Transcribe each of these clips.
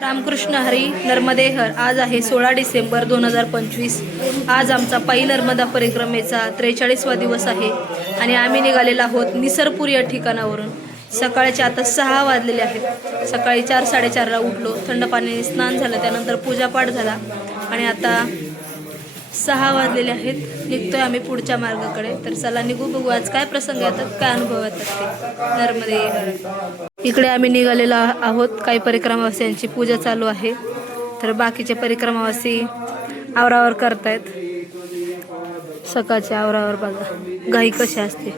रामकृष्ण हरी नर्मदे हर. आज आहे 16 डिसेंबर 2025. आज आमचा पायी नर्मदा परिक्रमेचा 43वा दिवस आहे आणि आम्ही निघालेलो आहोत निसरपूर या ठिकाणावरून. सकाळचे आता 6 वाजलेले आहेत. सकाळी 4-4:30ला उठलो, थंड पाण्याने स्नान झालं, त्यानंतर पूजापाठ झाला आणि आता 6 वाजलेले आहेत. निघतोय आम्ही पुढच्या मार्गाकडे. तर चला निघू, बघू आज काय प्रसंग येतात, काय अनुभव येतात ते. नर्मदे हर. इकडे आम्ही निघालेलो आहोत. काही परिक्रमावासियांची पूजा चालू आहे, तर बाकीचे परिक्रमावासी आवरावर करतायत. सकाळच्या आवरावर बघा घाई कशी असते.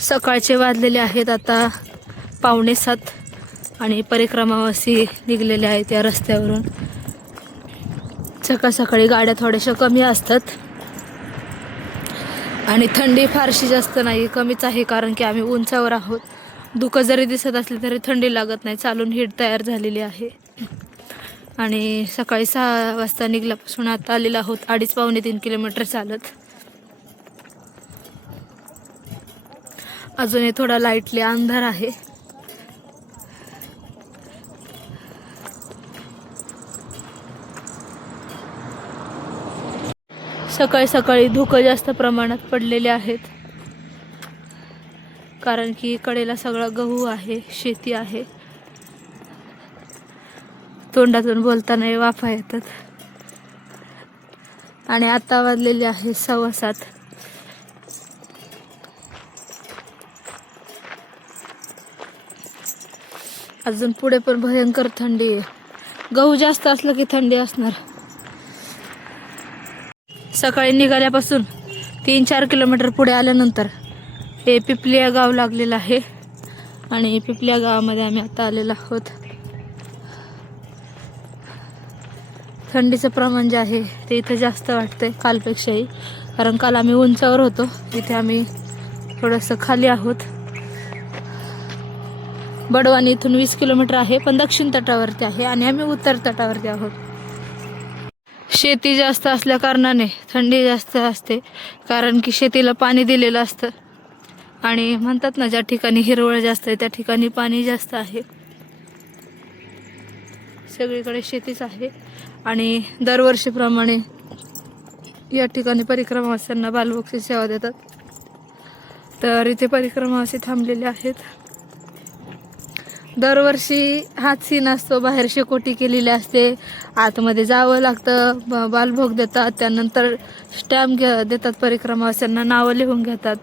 सकाळचे वाजलेले आहेत आता 6:45 आणि परिक्रमावासी निघलेले आहेत या रस्त्यावरून. सकाळ सकाळी गाड्या थोड्याशा कमी असतात आणि थंडी फारशी जास्त नाही, कमीच आहे, कारण की आम्ही उंचावर आहोत. धुकं जरी दिसत असले तरी थंडी लागत नाही. चालून हीट तयार झालेली आहे आणि सकाळी 6 वाजता निघल्यापासून आता आलेलो आहोत 2.5-3 किलोमीटर चालत. अजूनही थोडा लाईटली अंधार आहे. सकाळी सकाळी धुकं जास्त प्रमाणात पडलेले आहेत, कारण की कडेला सगळा गहू आहे, शेती आहे. तोंडातून बोलताना वाफा येतात. आणि आता वाजलेले आहे 6:15. अजून पुढे पण भयंकर थंडी आहे. गहू जास्त असलं की थंडी असणार. सकाळी निघाल्यापासून 3-4 किलोमीटर पुढे आल्यानंतर हे पिपलिया गाव लागलेलं आहे आणि पिपलिया गावामध्ये आम्ही आता आलेलो आहोत. थंडीचं प्रमाण जे आहे ते इथे जास्त वाटतंय कालपेक्षाही, कारण काल आम्ही उंचावर होतो, इथे आम्ही थोडंसं खाली आहोत. बडवानी इथून 20 किलोमीटर आहे, पण दक्षिण तटावरती आहे आणि आम्ही उत्तर तटावरती आहोत. शेती जास्त असल्या कारणाने थंडी जास्त असते, कारण की शेतीला पाणी दिलेलं असतं आणि म्हणतात ना, ज्या ठिकाणी हिरवळ जास्त आहे त्या ठिकाणी पाणी जास्त आहे. सगळीकडे शेतीच आहे आणि दरवर्षीप्रमाणे या ठिकाणी परिक्रमावासियांना बालभोगची सेवा देतात. तर इथे परिक्रमावासी थांबलेले आहेत. दरवर्षी हाच सीन असतो. बाहेर शेकोटी केलेली असते, आतमध्ये जावं लागतं, बालभोग देतात, त्यानंतर स्टॅम्प देतात परिक्रमावासियांना, नावं लिहून घेतात.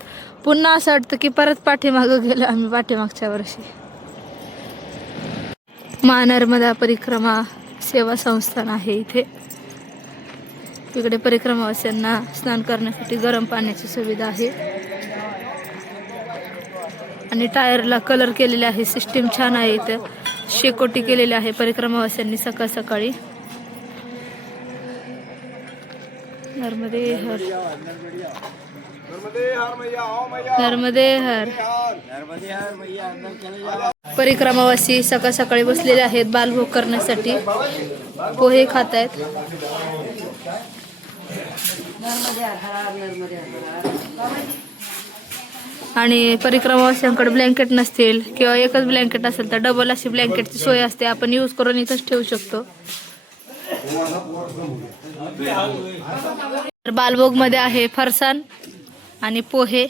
पुन्हा असं वाटतं की परत पाठीमागं गेलो आम्ही पाठीमागच्या वर्षी. नर्मदा परिक्रमा सेवा संस्थान आहे इथे. इकडे परिक्रमावासियांना स्नान करण्यासाठी गरम पाण्याची सुविधा आहे आणि टायरला कलर केलेले आहे. सिस्टीम छान आहे. इथं शेकोटी केलेली आहे परिक्रमावासियांनी सकाळ सकाळी. नर्मदे हर. नर्मदे हर. परिक्रमावासी सकाळ सकाळी बसलेले आहेत बालभोग करण्यासाठी. पोहे खात आहेत. आणि परिक्रमावासियांकडे ब्लँकेट नसतील किंवा एकच ब्लँकेट असेल तर डबल अशी ब्लँकेटची सोय असते, आपण यूज करून इथंच ठेवू शकतो. बालभोग मध्ये आहे फरसाण आणि पोहे.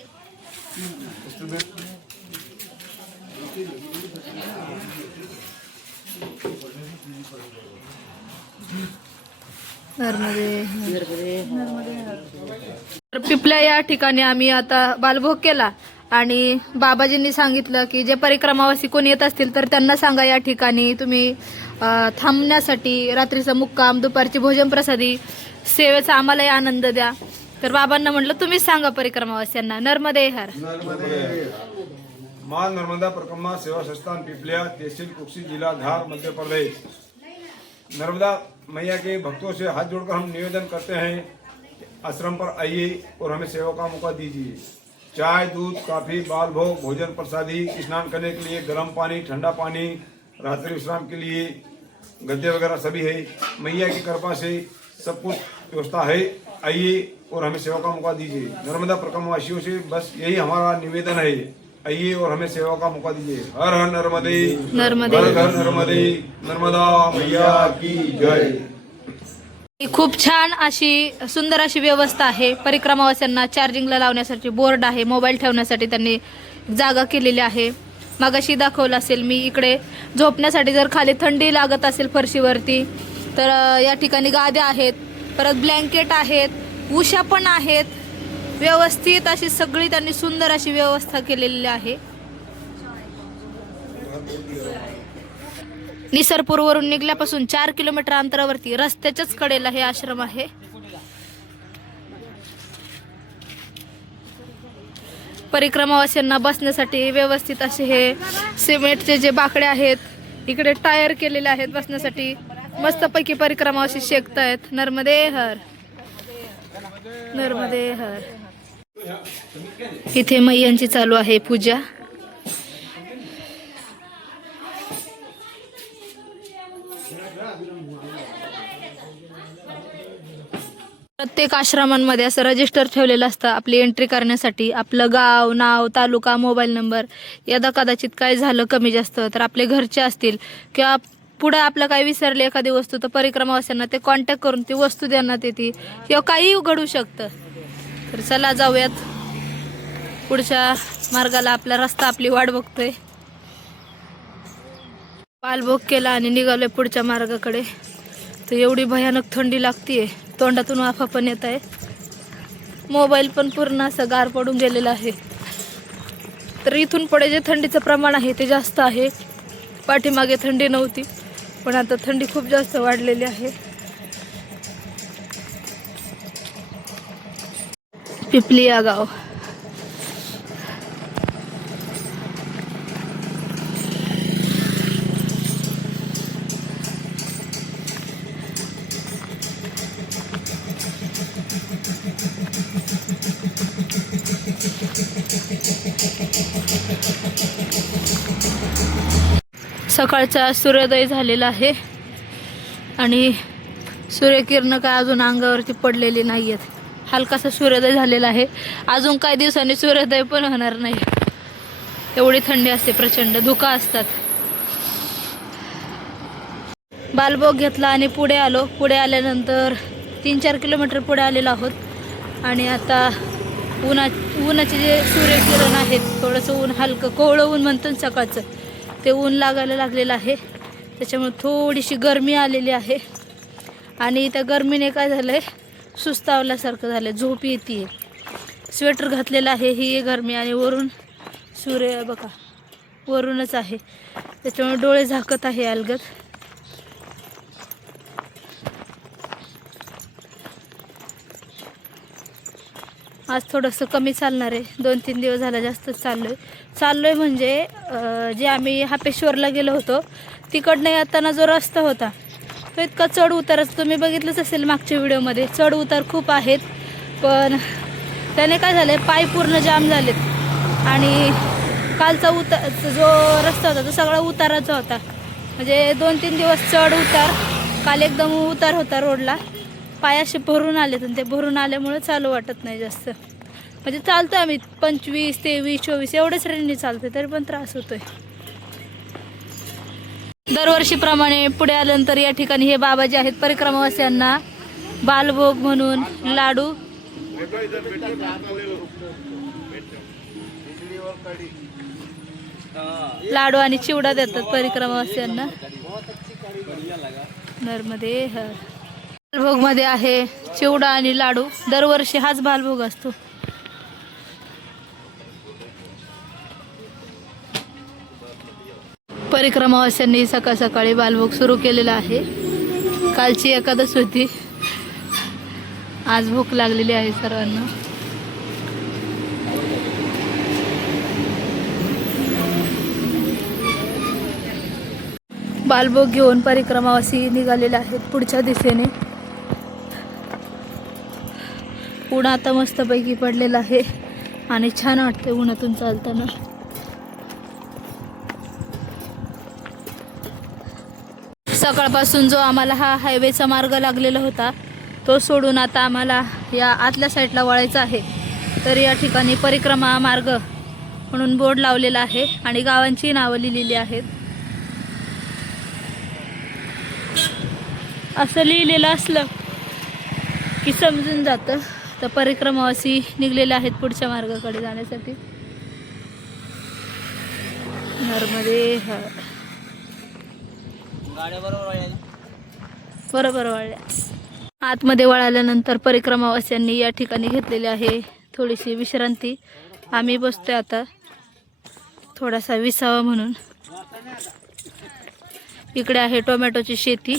पिपल्या या ठिकाणी आम्ही आता बालभोग केला आणि बाबाजींनी सांगितलं की जे परिक्रमावासी कोणी येत असतील तर त्यांना सांगा या ठिकाणी तुम्ही थांबण्यासाठी, रात्रीचा मुक्काम, दुपारची भोजन प्रसादी सेवेचा आम्हालाही आनंद द्या. तर बाबांना म्हटलं तुम्हीच सांगा परिक्रमावासियांना. नर्मदे हर. मां नर्मदा परिक्रमा सेवा संस्थान पिपलिया, तहसील कुक्सी, जिला धार, मध्य प्रदेश। नर्मदा मैया के भक्तों से हाथ जोड़कर हम निवेदन करते हैं कि आश्रम पर आइए और हमें सेवा का मौका दीजिए। चाय, दूध, कॉफी, बाल भोग, भोजन प्रसादी, स्नान करने के लिए गर्म पानी, ठंडा पानी, रात्रि विश्राम के लिए गद्दे वगैरह सभी है। मैया की कृपा से सब कुछ व्यवस्था है। आइए और हमें सेवा का मौका दीजिए। नर्मदा प्रकमवासियों से बस यही हमारा निवेदन है, आइए और हमें सेवा का मौका दीजिए। हर हर नर्मदे, नर्मदे। हर हर नर्मदे, नर्मदा मैया की जय। खूप छान अशी सुंदर अशी व्यवस्था आहे। परिक्रमावाल्यांना चार्जिंगला लावण्यासाठी बोर्ड आहे, मोबाईल ठेवण्यासाठी त्यांनी जागा केलेली आहे। मगाशी दाखवलं असेल मी, इकडे झोपण्यासाठी जर खाली थंडी लागत असेल फरशीवरती तर या ठिकाणी गाद्या आहेत, परत ब्लँकेट आहेत, उशा पण आहेत। व्यवस्थित अशी सगळी त्यांनी सुंदर अशी व्यवस्था केलेली आहे। निसरपूरवरून निघल्यापासून 4 किलोमीटर अंतरावरती रस्त्याच्याच कडेला हे आश्रम आहे। परिक्रमावासियांना बसण्यासाठी व्यवस्थित असे हे सिमेंटचे जे बाकडे आहेत, इकडे टायर केलेले आहेत बसण्यासाठी। मस्तपैकी परिक्रमावासी शेकतायत। नर्मदे हर, नर्मदे हर। इथे मैयांची चालू आहे पूजा। प्रत्येक आश्रमांमध्ये असं रजिस्टर ठेवलेलं असतं आपली एंट्री करण्यासाठी। आपलं गाव, नाव, तालुका, मोबाईल नंबर, यदा कदाचित काय झालं कमी जास्त तर आपले घरचे असतील किंवा पुढे आपलं काही विसरले एखादी वस्तू तर परिक्रमावाल्यांना ते कॉन्टॅक्ट करून ती वस्तू देण्यात येते किंवा काही घडू शकतं। तर चला जाऊयात पुढच्या मार्गाला। आपला रस्ता आपली वाट बघतोय। पालभोग केला आणि निघालोय पुढच्या मार्गाकडे। तर एवढी भयानक थंडी लागतीये, तोंडातून वाफा पण येत आहे, मोबाईल पण पूर्ण असं गार पडून गेलेला आहे। तर इथून पुढे जे थंडीचं प्रमाण आहे ते जास्त आहे। पाठीमागे थंडी नव्हती पण आता थंडी खूप जास्त वाढलेली आहे। पिपलिया गाव। सकाळचा सूर्योदय झालेला आहे आणि सूर्यकिरण काय अजून अंगावरती पडलेली नाही आहेत। हलकासा सूर्योदय झालेला आहे, अजून काही दिवसांनी सूर्योदय पण होणार नाही, एवढी थंडी असते, प्रचंड धुका असतात। बालभोग घेतला आणि पुढे आलो। पुढे आल्यानंतर 3-4 किलोमीटर पुढे आलेलो आहोत आणि आता उन्हाचे जे सूर्यकिरण आहेत, थोडंसं ऊन, हलकं कोवळं ऊन म्हणतो सकाळचं, ते ऊन लागायला लागलेलं आहे। त्याच्यामुळे थोडीशी गरमी आलेली आहे आणि त्या गरमीने काय झालंय, सुस्तावल्यासारखं झालंय, झोप येते। स्वेटर घातलेलं आहे, ही गरमी आणि वरून सूर्य बघा वरूनच आहे, त्याच्यामुळे डोळे झाकत आहे अलगद। आज थोडंसं कमी चालणार आहे, 2-3 दिवस झाला जास्तच चाललोय म्हणजे जे आम्ही हापेश्वरला गेलो होतो तिकडनं येताना जो रस्ता होता तो इतका चढ उताराचा, तुम्ही बघितलंच असेल मागच्या व्हिडिओमध्ये, चढ उतार खूप आहेत। पण त्याने काय झालं, पाय पूर्ण जाम झालेत आणि कालचा जो रस्ता होता तो सगळा उताराचा होता, म्हणजे 2-3 दिवस चढ उतार, काल एकदम उतार होता रोडला, पाय असे भरून आलेत आणि ते भरून आल्यामुळे चालू वाटत नाही जास्त। म्हणजे चालतोय आम्ही 25, 23, 24 एवढेच रेंजने चालतोय, तरी पण त्रास होतोय। दरवर्षीप्रमाणे पुढे आल्यानंतर या ठिकाणी हे बाबा जे आहेत परिक्रमावासियांना बालभोग म्हणून लाडू, आणि चिवडा देतात परिक्रमावासियांना। नर्मदे हर। बालभोग मध्ये आहे चिवडा आणि लाडू, दरवर्षी हाच बालभोग असतो। परिक्रमावासियांनी सकाळ सकाळी बालभोग सुरू केलेला आहे। कालची एकादश होती, आज भूक लागलेली आहे सर्वांना। बालभोग घेऊन परिक्रमावासी निघालेले आहेत पुढच्या दिशेने। ऊन आता मस्तपैकी पडलेलं आहे आणि छान वाटते उन्हातून चालताना. सकाळपासून जो आम्हाला हा हायवेचा मार्ग लागलेला होता तो सोडून आता आम्हाला या आतल्या साईडला वळायचं आहे. तर या ठिकाणी परिक्रमा मार्ग म्हणून बोर्ड लावलेला आहे आणि गावांची नावं लिहिलेली आहेत. असं लिहिलेलं असलं की समजून जातं. तर परिक्रमावासी निघलेले आहेत पुढच्या मार्गाकडे जाण्यासाठी. नर्मदे हर. बरोबर वळल्या. आतमध्ये वळाल्यानंतर परिक्रमावास्यांनी या ठिकाणी घेतलेली आहे थोडीशी विश्रांती. आम्ही बसतोय आता थोडासा विसावा म्हणून. इकडे आहे टोमॅटोची शेती.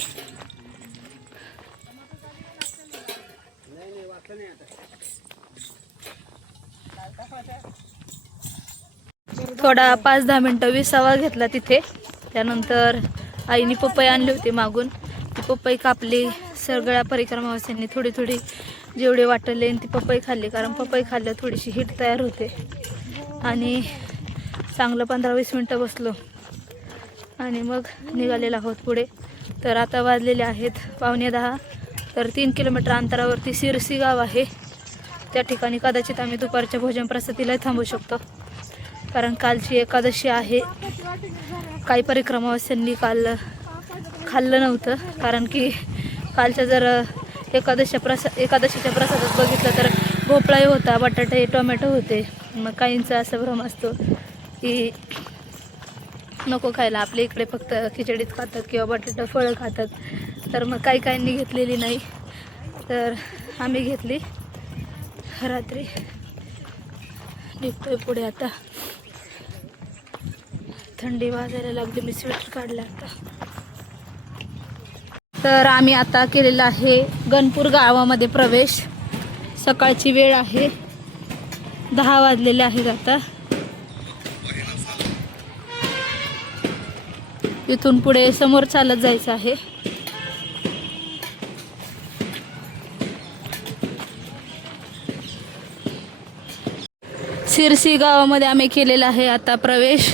थोडा 5-10 मिनटं विसावा घेतला तिथे. त्यानंतर आईने पपई आणली होती मागून. ती पपई कापली. सगळ्या परिक्रमावासींनी थोडी थोडी जेवढे वाटले ती पपई खाल्ली, कारण पपई खाल्ल्या थोडीशी हीट तयार होते. आणि चांगलं 15-20 मिनटं बसलो आणि मग निघालेलो आहोत पुढे. तर आता वाजलेले आहेत 9:15. तर 3 किलोमीटर अंतरावरती सिरसी गाव आहे. त्या ठिकाणी कदाचित आम्ही दुपारच्या भोजन प्रसादीला थांबू शकतो, कारण कालची एकादशी आहे. काही परिक्रमावास्यांनी काल खाल्लं नव्हतं, कारण की कालच्या जर एकादशीच्या प्रसादात बघितलं तर भोपळाही होता, बटाटे टोमॅटो होते. मग काहींचा असं भ्रम असतो की नको खायला, आपल्या इकडे फक्त खिचडीत खातात किंवा बटाटा फळं खातात. तर मग काहींनी घेतलेली नाही, तर आम्ही घेतली. रात्री निघतोय पुढे. आता थंडी वाजायला लागली, मी स्वेटर काढला आता. तर आम्ही आता केलेला आहे गणपूर गावामध्ये प्रवेश. सकाळची वेळ आहे, 10 वाजलेले आहेत आता. इथून पुढे समोर चालत जायचं आहे. सिरसी गावामध्ये आम्ही केलेला आहे आता प्रवेश.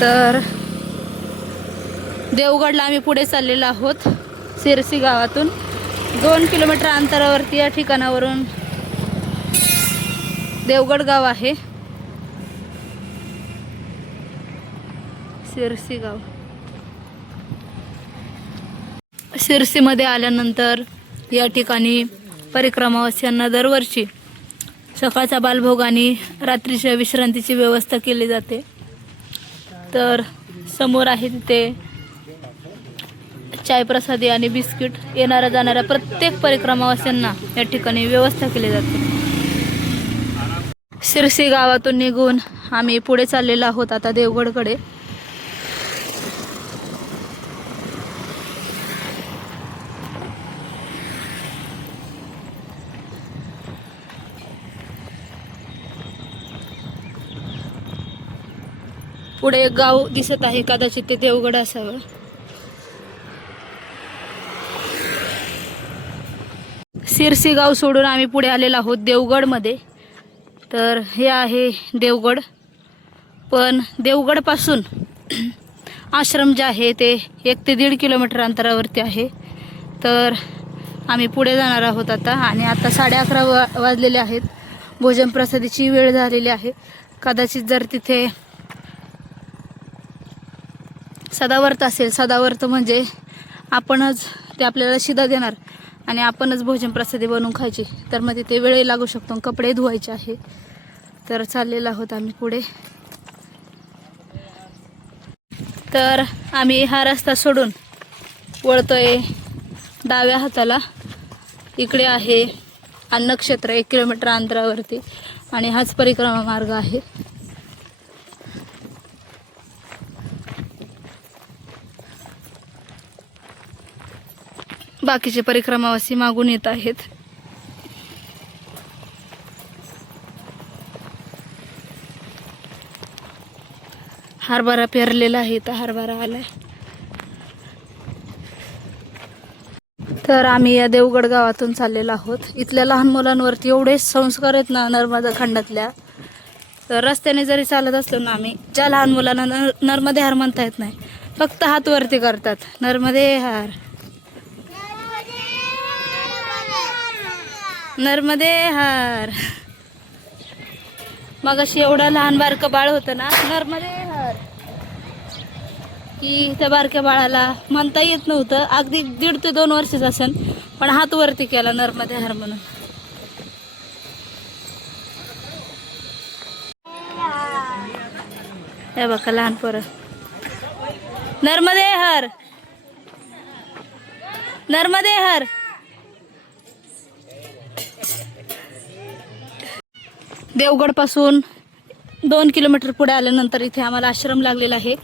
तर देवगडला आम्ही पुढे चाललेलो आहोत. सिरसी गावातून 2 किलोमीटर अंतरावरती या ठिकाणावरून देवगड गाव आहे. सिरसी गाव. सिरसीमध्ये आल्यानंतर या ठिकाणी परिक्रमावास्यांना दरवर्षी सकाळचा बालभोग आणि रात्रीच्या विश्रांतीची व्यवस्था केली जाते. तर समोर आहे तिथे चाय प्रसादी आणि बिस्किट येणाऱ्या जाणाऱ्या प्रत्येक परिक्रमावास्यांना या ठिकाणी व्यवस्था केली जाते. सिरसी गावातून निघून आम्ही पुढे चाललेलो आहोत आता देवगडकडे. पुढे एक गाव दिसत आहे, कदाचित ते देवगड असावं. सिरसी गाव सोडून आम्ही पुढे आलेलो आहोत देवगडमध्ये. तर हे आहे देवगड. पण देवगडपासून आश्रम जे आहे ते 1 ते 1.5 किलोमीटर अंतरावरती आहे. तर आम्ही पुढे जाणार आहोत आता. आणि आता 11:30 वाजलेले आहेत. भोजन प्रसादीची वेळ झालेली आहे. कदाचित जर तिथे सदावर्त असेल, सदावर्त म्हणजे आपणच ते आपल्याला शिदा देणार आणि आपणच भोजन प्रसादी बनवून खायची, तर मग तिथे वेळ लागू शकतो. कपडे धुवायचे आहे. तर चाललेलो आहोत आम्ही पुढे. तर आम्ही हा रस्ता सोडून वळतोय डाव्या हाताला. इकडे आहे अन्नक्षेत्र 1 किलोमीटर अंतरावरती आणि हाच परिक्रमा मार्ग आहे. बाकीचे परिक्रमावासी मागून येत आहेत. हरभरा पेरलेला आहे, तर हरभरा आलाय. तर आम्ही या देवगड गावातून चाललेलो आहोत. इथल्या लहान मुलांवरती एवढे संस्कार आहेत ना नर्मदा खंडातल्या. तर रस्त्याने जरी चालत असलो ना आम्ही, ज्या लहान मुलांना नर्मदे हार म्हणता येत नाही, फक्त हात वरती करतात, नर्मदे हार, नर्मदे हार. मग अशी एवढं लहान बारकं बाळ होतं ना, नर्मदे हार, की त्या बारक्या बाळाला म्हणता येत नव्हतं. अगदी 1.5 ते 2 वर्षाचं असेल, पण हात वरती केला नर्मदे हार म्हणून. हे बघा लहान पोरं, नर्मदे हर, नर्मदे हर. देवगड पासून 2 किलोमीटर पुढे आल्यानंतर इथे आम्हाला आश्रम लागलेला आहे.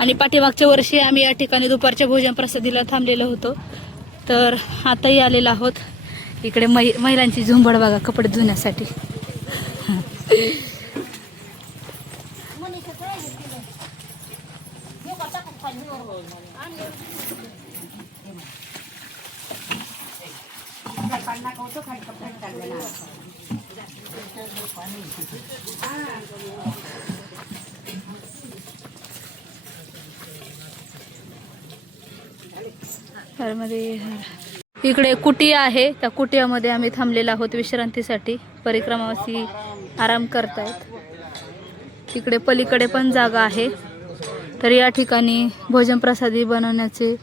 आणि पाठीमागच्या वर्षी आम्ही या ठिकाणी दुपारच्या भोजन प्रसादीला थांबलेलो होतो. तर आताही आलेलो आहोत. इकडे महिलांची झुंबड बघा कपडे धुण्यासाठी. इकडे कुटिया आहे. त्या कुटियामध्ये आम्ही थांबलेलो आहोत विश्रांतीसाठी. परिक्रमावासी आराम करतायत. तिकडे पलीकडे पण जागा आहे. तर या ठिकाणी भोजन प्रसादी बनवण्याची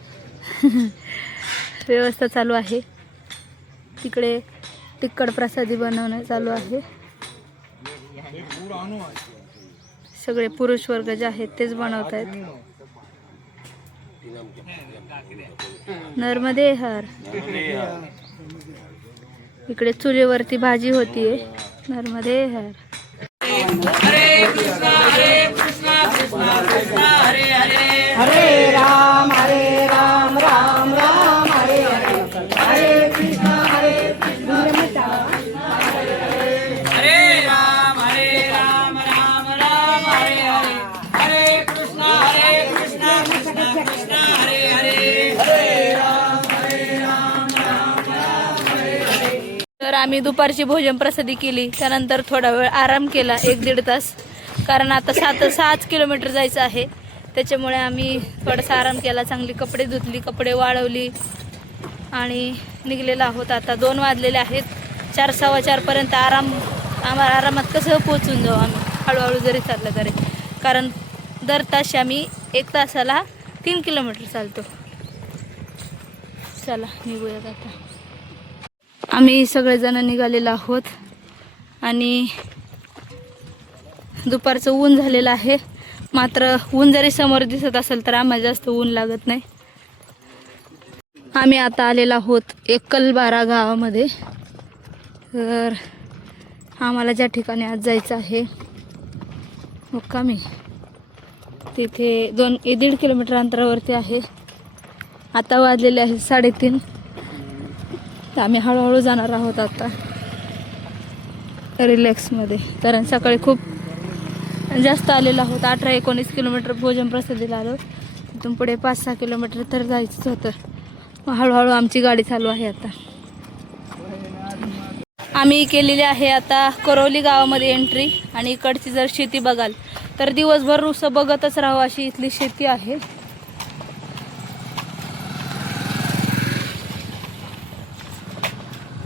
व्यवस्था चालू आहे. तिकडे तिक्कड प्रसादी बनवणं चालू आहे. सगळे पुरुष वर्ग जे आहेत तेच बनवत आहेत. नर्मदे हर. इकडे चुलीवरती भाजी होतीये. नर्मदे हर. हरे कृष्णा कृष्णा कृष्णा हरे हरे, हरे राम राम राम हरे हरे, हरे कृष्णा हरे राम राम राम हरे हरे, हरे कृष्णा कृष्णा कृष्णा हरे हरे, हरे राम राम हरे हरे. तर आम्ही दुपारची भोजन प्रसादी केली. त्यानंतर थोडा वेळ आराम केला, 1-1.5 तास. कारण आता 6 किलोमीटर जायचं आहे. त्याच्यामुळे आम्ही थोडासा आराम केला. चांगली कपडे धुतली, कपडे वाळवली आणि निघलेलो आहोत. आता 2 वाजलेले आहेत. 4-4:15 पर्यंत आम्हाला आरामात कसं पोचून जाऊ आम्ही, हळूहळू जरी चाललं तरी. कारण दर ताशी आम्ही 1 तासाला 3 किलोमीटर चालतो. चला निघूयात आता. आम्ही सगळेजण निघालेलो आहोत. आणि दुपारचं ऊन झालेलं आहे. मात्र ऊन जरी समोर दिसत असेल तर आम्हाला जास्त ऊन लागत नाही. आम्ही आता आलेलो आहोत एकलबारा गावामध्ये. तर आम्हाला ज्या ठिकाणी आज जायचं आहे मुक्कामी, तिथे 1.5 किलोमीटर अंतरावरती आहे. आता वाजलेले आहे 3:30. तर आम्ही हळूहळू जाणार आहोत आता रिलॅक्समध्ये. कारण सकाळी खूप जास्त आलेलो आहोत. 18-19 किलोमीटर भोजन प्रसादीला आलो. तिथून पुढे 5-6 किलोमीटर तर जायचंच होतं. मग हळूहळू आमची गाडी चालू आहे आता. आम्ही केलेली आहे आता करवली गावामध्ये एंट्री. आणि इकडची जर शेती बघाल तर दिवसभर नुसतं बघतच राहावं अशी इथली शेती आहे.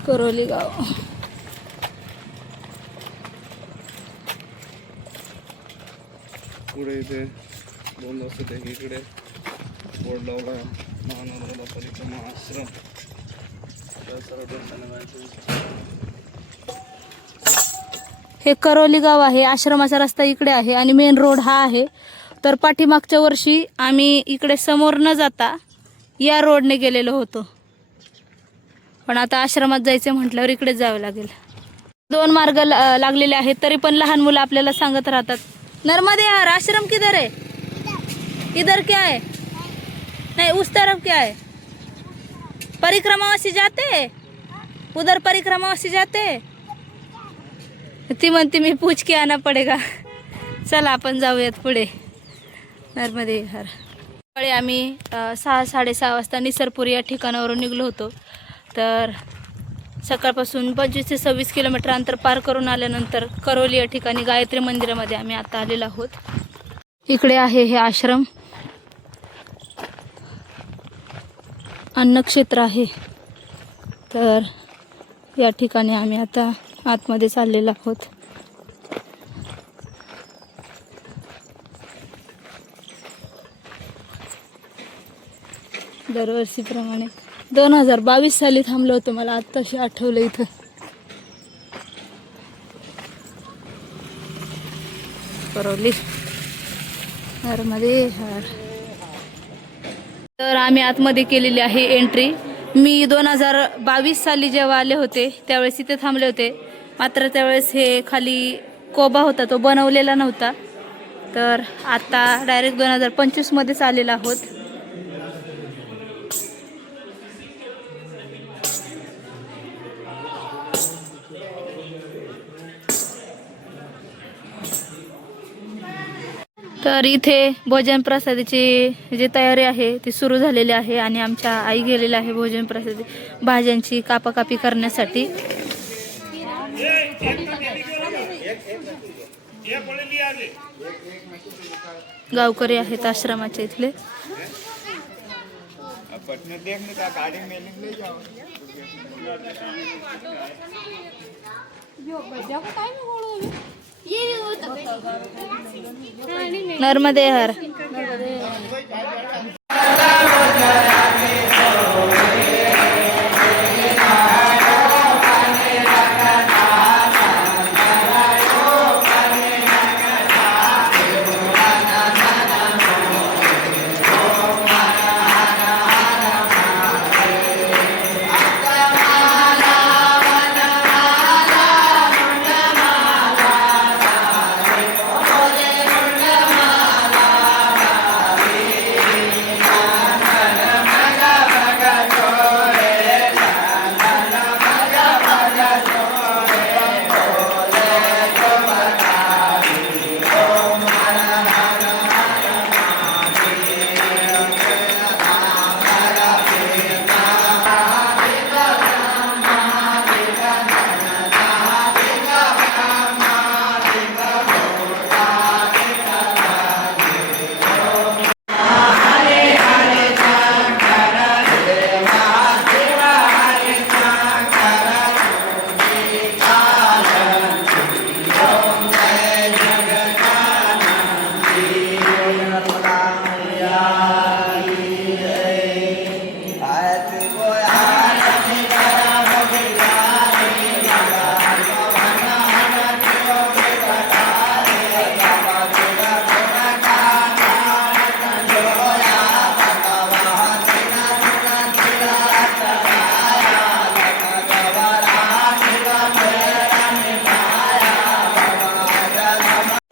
करवली गाव. पुढे इथे 2 रस्ते आहेत. इकडे बोर्ड लावला महानर्मदा परिक्रमा आश्रम. हे करवली गाव आहे. आश्रमाचा रस्ता इकडे आहे आणि मेन रोड हा आहे. तर पाठीमागच्या वर्षी आम्ही इकडे समोर न जाता या रोडने गेलेलो होतो. पण आता आश्रमात जायचं म्हटल्यावर इकडेच जावं लागेल. 2 मार्ग लागलेले आहेत. तरी पण लहान मुलं आपल्याला सांगत राहतात, नर्मदे हर आश्रम किधर है, इधर क्या है, नहीं उस तरफ क्या है, परिक्रमावासी जाते उधर, परिक्रमावासी जाते. ती म्हणते मी पूछ के आना पडेगा. चला आपण जाऊयात पुढे. नर्मदे हर. सकाळी आम्ही 6-6:30 वाजता निसरपूर या ठिकाणावरून निघलो होतो. तर सकाळपासून 25 ते 26 किलोमीटर अंतर पार करून आल्यानंतर करोली या ठिकाणी गायत्री मंदिरामध्ये आम्ही आता आलेलो आहोत. इकडे आहे हे आश्रम, अन्नक्षेत्र आहे. तर या ठिकाणी आम्ही आता आतमध्ये चाललेलो आहोत. दरवर्षीप्रमाणे 2022 साली थांबलो होतो. मला आत्ताशी आठवलं इथं. करोली नर्मदे हर. तर आम्ही आतमध्ये केलेली आहे एंट्री. मी 2022 साली जेव्हा आले होते त्यावेळेस इथे थांबले होते. मात्र त्यावेळेस हे खाली कोबा होता, तो बनवलेला नव्हता. तर आता डायरेक्ट 2025 मध्येच आलेलो आहोत. तर इथे भोजन प्रसादाची जी तयारी आहे ती सुरू झालेली आहे आणि आमच्या आई गेलेल्या आहे भोजन प्रसाद भाज्यांची कापाकापी करण्यासाठी. गावकरी आहेत आश्रमाचे इथले. नर्मदे हर.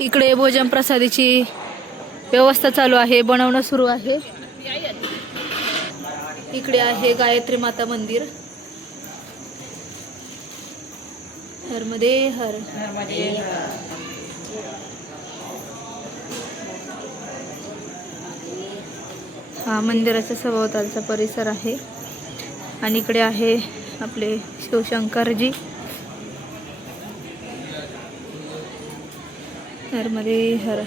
इकडे भोजन प्रसादाची व्यवस्था चालू आहे, बनवणं सुरू आहे. इकडे आहे गायत्री माता मंदिर. नर्मदे हर. हा मंदिराच्या सभोवतालचा परिसर आहे आणि इकडे आहे आपले शिवशंकरजी. नर्मदे हर.